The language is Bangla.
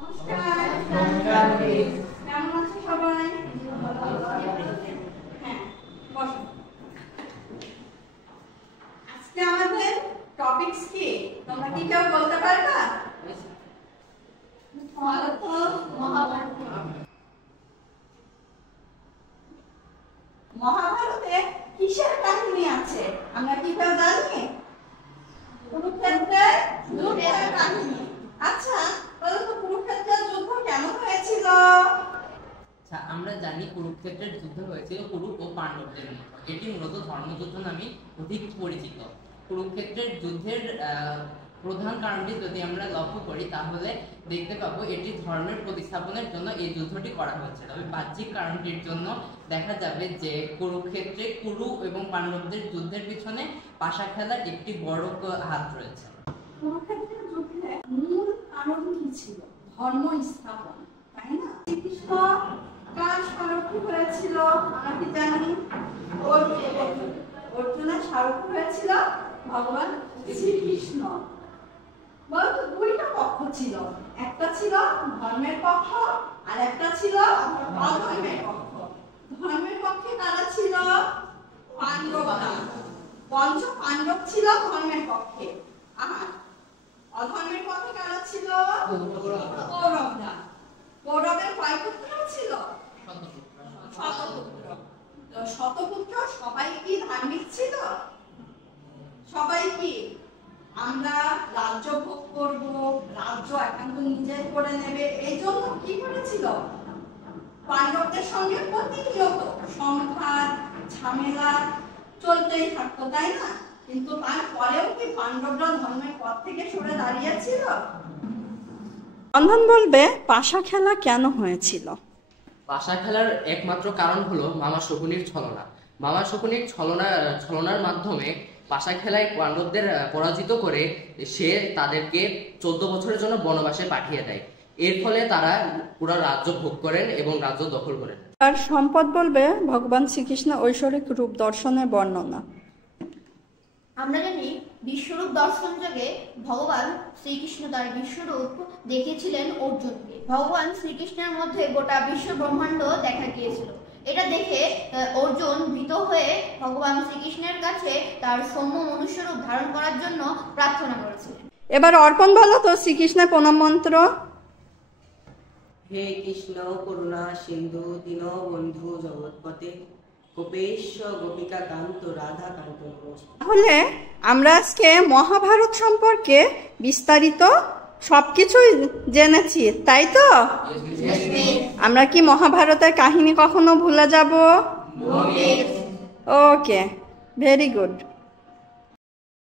নমস্কার, কেমন আছো সবাই? হ্যাঁ, বসো। আজকে আমাদের টপিকস কি তোমরা কি কেউ বলতে পারবা? মহাভারতে কিসের কাহিনী আছে আমরা কি কেউ জানি? কুরুক্ষেত্রের যুদ্ধের কাহিনী। আচ্ছা, বলো তো কুরুক্ষেত্রের যুদ্ধ কেমন হয়েছিল? আচ্ছা, আমরা জানি কুরুক্ষেত্রের যুদ্ধ হয়েছিল কুরু ও পাণ্ডবদের মধ্যে। এটি মূলত ধর্মযুদ্ধ নামে অধিক পরিচিত। কুরুক্ষেত্রের যুদ্ধের প্রধান কারণটি যদি আমরা লক্ষ্য করি তাহলে দেখতে পাবো এটি ধর্মের প্রতিস্থাপনের জন্য এই যুদ্ধটি করা হয়েছে। তবে বাহ্যিক কারণটির জন্য দেখা যাবে যে কুরুক্ষেত্রে কুরু এবং পাণ্ডবদের যুদ্ধের পিছনে পাশা খেলার একটি বড় হাত রয়েছে। কুরুক্ষেত্রের যুদ্ধে মূল কারণ কি ছিল? ধর্ম স্থাপন, তাই না? শ্রীকৃষ্ণ কার সারথি হয়েছিল আমরা কি জানি? অর্জুনের সারথি হয়েছিল ভগবান শ্রীকৃষ্ণ। বলতো দুইটা পক্ষ ছিল, একটা ছিল ধর্মের পক্ষ আর একটা ছিল অধর্মের পক্ষ। ধর্মের পক্ষে কারা ছিল? পাণ্ডবরা। পঞ্চ পাণ্ডব ছিল ধর্মের পক্ষে, আর অধর্মের পক্ষে কারা ছিল? কৌরবরা। কৌরবের কয় পুত্র ছিল? শতপুত্র। শতপুত্র সবাই কি ধার্মিক ছিল? সবাই কি আমরা রাজ্য ভোগ করব, রাজ্য একান্ত নিজের করে নেবে, এই জন্য কি করেছিল? পাণ্ডবদের সঙ্গে প্রতিনিয়ত সংঘাত ঝামেলা চলতেই থাকতো, তাই না? কিন্তু তারপরেও কি পাণ্ডবরা ধর্মের পথ থেকে সরে দাঁড়িয়েছিল? বন্ধন বলবে পাশা খেলা কেন হয়েছিল? পাশা খেলার একমাত্র কারণ হলো মামা শকুনির ছলনা। মামা শকুনির ছলনার মাধ্যমে পাশা খেলায় পাণ্ডবদের পরাজিত করে সে তাদেরকে 14 বছরের জন্য বনবাসে পাঠিয়ে দেয়। এর ফলে তারা পুরো রাজ্য ভোগ করেন এবং রাজ্য দখল করেন। আর সম্পদ বলবে ভগবান শ্রীকৃষ্ণ ঐশ্বরিক রূপ দর্শনের বর্ণনা। আমরা জানি বিশ্বরূপ দর্শন যোগে ভগবান শ্রীকৃষ্ণ তার বিশ্বরূপ দেখিয়েছিলেন অর্জুনকে। ভগবান শ্রীকৃষ্ণের মধ্যে গোটা বিশ্ব ব্রহ্মাণ্ড দেখা গিয়েছিল। এটা দেখে অর্জুন ভীত হয়ে ভগবান শ্রীকৃষ্ণের কাছে তার সৌম্য মনুষ্যরূপ ধারণ করার জন্য প্রার্থনা করেছিলেন। এবার অর্পণ বলো তো শ্রীকৃষ্ণের প্রণাম মন্ত্র। হে কৃষ্ণ করুণা সিন্ধু দীনবন্ধু জগৎপতে গোপেশ গোপিকা কান্ত রাধা কান্ত নমস্তে। তাহলে আমরা আজকে মহাভারত সম্পর্কে বিস্তারিত সবকিছুই জেনেছি, তাই তো? আমরা কি মহাভারতের কাহিনী কখনো ভুলে যাব? ওকে, ভেরি গুড।